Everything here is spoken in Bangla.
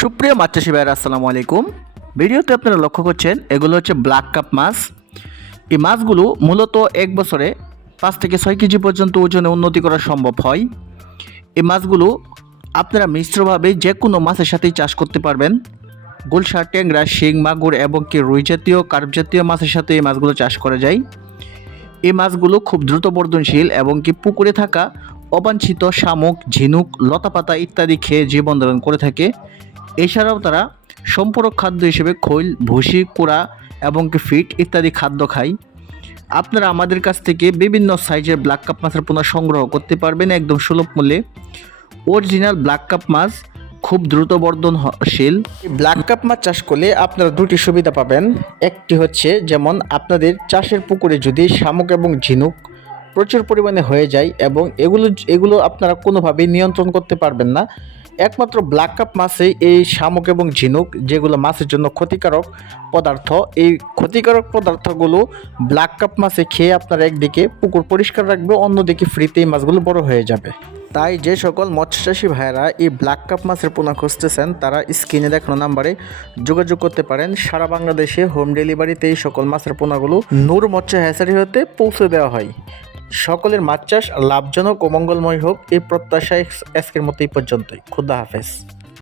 সুপ্রিয় মাছ চাষি ভাইয়ের আসসালামু আলাইকুম। ভিডিওতে আপনারা লক্ষ্য করছেন, এগুলো হচ্ছে ব্ল্যাক কাপ মাছ। এই মাছগুলো মূলত এক বছরে পাঁচ থেকে ছয় কেজি পর্যন্ত ওজনে উন্নতি করা সম্ভব হয়। এই মাছগুলো আপনারা মিশ্রভাবে যে কোনো মাছের সাথেই চাষ করতে পারবেন। গুলশা ট্যাংরা, শিং, মাগুর এবং কি রুই জাতীয়, কার্প জাতীয় মাছের সাথে এই মাছগুলো চাষ করা যায়। এই মাছগুলো খুব দ্রুত বর্ধনশীল এবং কি পুকুরে থাকা অবাঞ্ছিত শামুক, ঝিনুক, লতাপাতা ইত্যাদি খেয়ে জীবন ধারণ করে থাকে। এছাড়াও তারা সম্পূরক খাদ্য হিসেবে খৈল, ভুসি, কুড়া এবং ফিট ইত্যাদি খাদ্য খায়। আপনারা আমাদের কাছ থেকে বিভিন্ন সাইজের ব্ল্যাক কাপ মাছের পোনা সংগ্রহ করতে পারবেন একদম সুলভ মূল্যে। অরিজিনাল ব্ল্যাক কাপ মাছ খুব দ্রুত বর্ধনশীল ব্ল্যাক কাপ মাছ চাষ করলে আপনারা দুটি সুবিধা পাবেন। একটি হচ্ছে যেমন আপনাদের চাষের পুকুরে যদি শামুক এবং ঝিনুক প্রচুর পরিমাণে হয়ে যায় এবং এগুলো এগুলো আপনারা কোনোভাবেই নিয়ন্ত্রণ করতে পারবেন না। একমাত্র ব্ল্যাক কাপ মাছে এই শামুক এবং ঝিনুক যেগুলো মাছের জন্য ক্ষতিকারক পদার্থ, এই ক্ষতিকারক পদার্থগুলো ব্ল্যাক কাপ মাছে খেয়ে আপনার একদিকে পুকুর পরিষ্কার রাখবে, অন্যদিকে ফ্রিতে এই মাছগুলো বড় হয়ে যাবে। তাই যে সকল মৎস্যচাষী ভাইয়েরা এই ব্ল্যাক কাপ মাছের পোনা খুঁজতেছেন, তারা স্ক্রিনে দেখানো নাম্বারে যোগাযোগ করতে পারেন। সারা বাংলাদেশে হোম ডেলিভারিতে এই সকল মাছের পোনাগুলো নূর মৎস্য হ্যাচারি হতে পৌঁছে দেওয়া হয়। সকলের মাছ চাষ লাভজনক ও মঙ্গলময় হোক, এই প্রত্যাশায় আজকের মতো এই পর্যন্তই। খুদা হাফেজ।